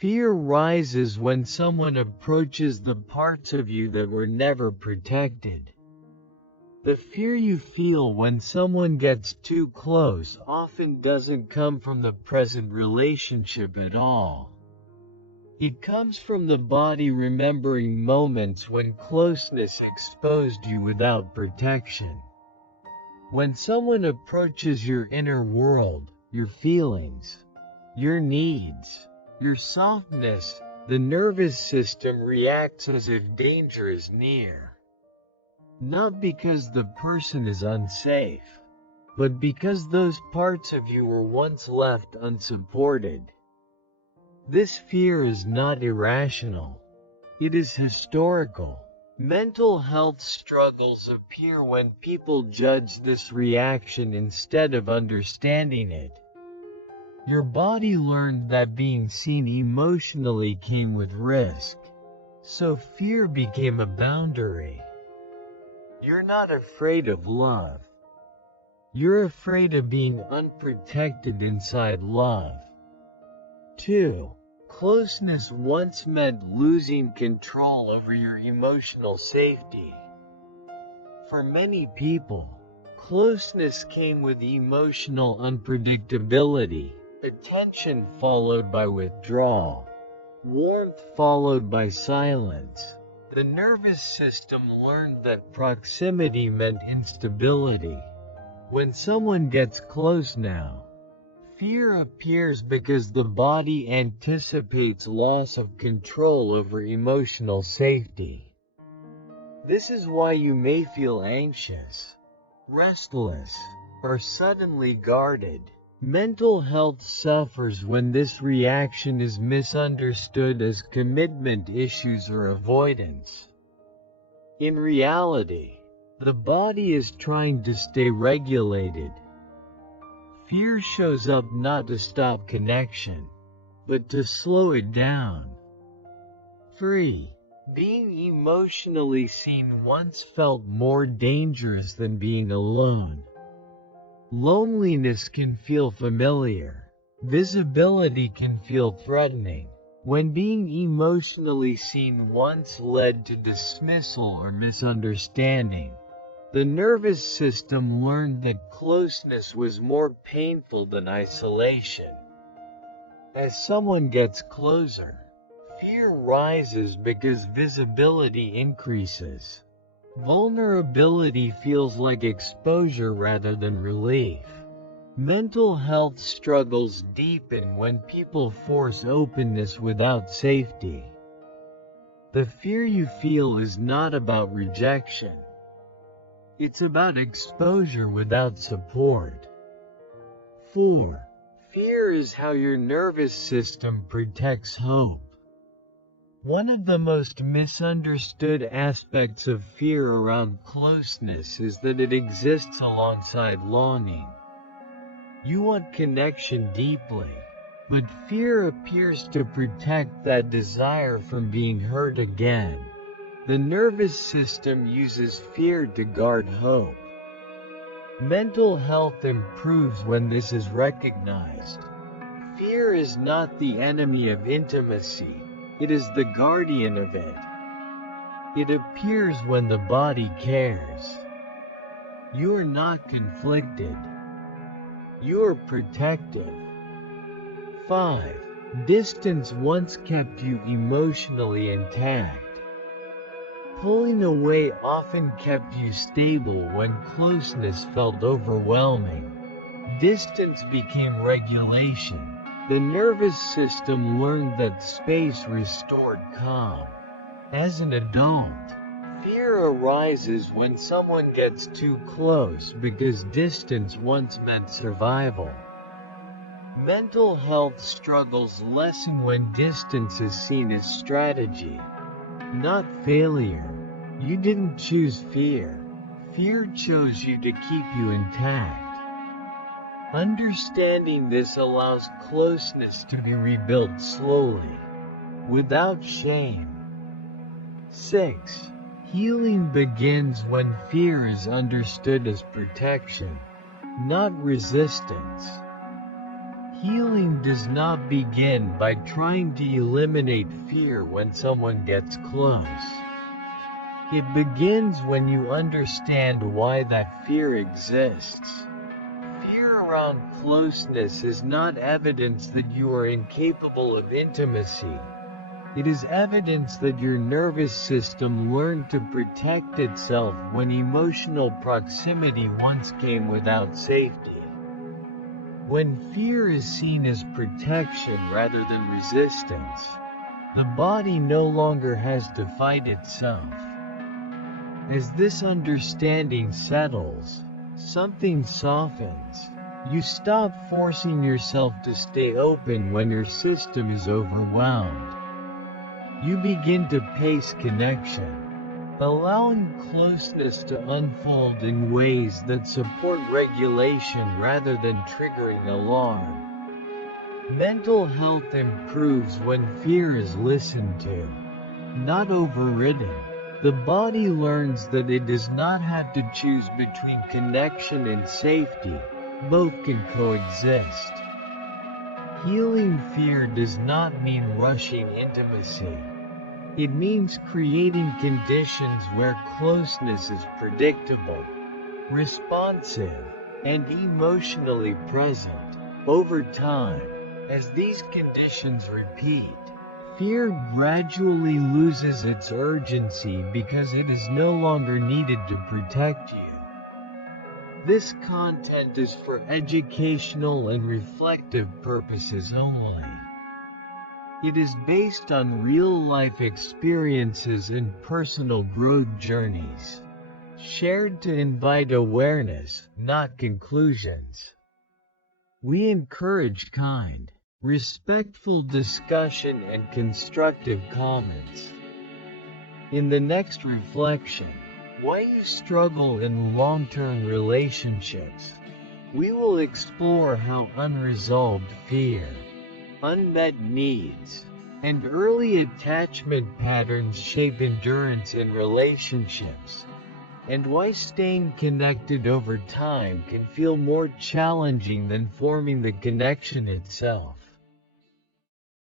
Fear rises when someone approaches the parts of you that were never protected. The fear you feel when someone gets too close often doesn't come from the present relationship at all. It comes from the body remembering moments when closeness exposed you without protection. When someone approaches your inner world, your feelings, your needs, your softness, the nervous system reacts as if danger is near. Not because the person is unsafe, but because those parts of you were once left unsupported. This fear is not irrational. It is historical. Mental health struggles appear when people judge this reaction instead of understanding it. Your body learned that being seen emotionally came with risk, so fear became a boundary. You're not afraid of love. You're afraid of being unprotected inside love. 2. Closeness once meant losing control over your emotional safety. For many people, closeness came with emotional unpredictability, attention followed by withdrawal, warmth followed by silence. The nervous system learned that proximity meant instability. When someone gets close now, fear appears because the body anticipates loss of control over emotional safety. This is why you may feel anxious, restless, or suddenly guarded. Mental health suffers when this reaction is misunderstood as commitment issues or avoidance. In reality, the body is trying to stay regulated. Fear shows up not to stop connection, but to slow it down. 3. Being emotionally seen once felt more dangerous than being alone. Loneliness can feel familiar. Visibility can feel threatening. When being emotionally seen once led to dismissal or misunderstanding, the nervous system learned that closeness was more painful than isolation. As someone gets closer, fear rises because visibility increases. Vulnerability feels like exposure rather than relief. Mental health struggles deepen when people force openness without safety. The fear you feel is not about rejection. It's about exposure without support. 4. Fear is how your nervous system protects hope. One of the most misunderstood aspects of fear around closeness is that it exists alongside longing. You want connection deeply, but fear appears to protect that desire from being hurt again. The nervous system uses fear to guard hope. Mental health improves when this is recognized. Fear is not the enemy of intimacy. It is the guardian of it. It appears when the body cares. You are not conflicted. You are protective. 5. Distance once kept you emotionally intact. Pulling away often kept you stable when closeness felt overwhelming. Distance became regulation. The nervous system learned that space restored calm. As an adult, fear arises when someone gets too close because distance once meant survival. Mental health struggles lessen when distance is seen as strategy, not failure. You didn't choose fear. Fear chose you to keep you intact. Understanding this allows closeness to be rebuilt slowly, without shame. 6. Healing begins when fear is understood as protection, not resistance. Healing does not begin by trying to eliminate fear when someone gets close. It begins when you understand why that fear exists. Fear around closeness is not evidence that you are incapable of intimacy. It is evidence that your nervous system learned to protect itself when emotional proximity once came without safety. When fear is seen as protection rather than resistance, the body no longer has to fight itself. As this understanding settles, something softens. You stop forcing yourself to stay open when your system is overwhelmed. You begin to pace connection, allowing closeness to unfold in ways that support regulation rather than triggering alarm. Mental health improves when fear is listened to, not overridden. The body learns that it does not have to choose between connection and safety. Both can coexist. Healing fear does not mean rushing intimacy. It means creating conditions where closeness is predictable, responsive, and emotionally present. Over time, as these conditions repeat, fear gradually loses its urgency because it is no longer needed to protect you. This content is for educational and reflective purposes only. It is based on real-life experiences and personal growth journeys, shared to invite awareness, not conclusions. We encourage kind, respectful discussion and constructive comments. In the next reflection, why you struggle in long-term relationships, we will explore how unresolved fear, unmet needs, and early attachment patterns shape endurance in relationships, and why staying connected over time can feel more challenging than forming the connection itself.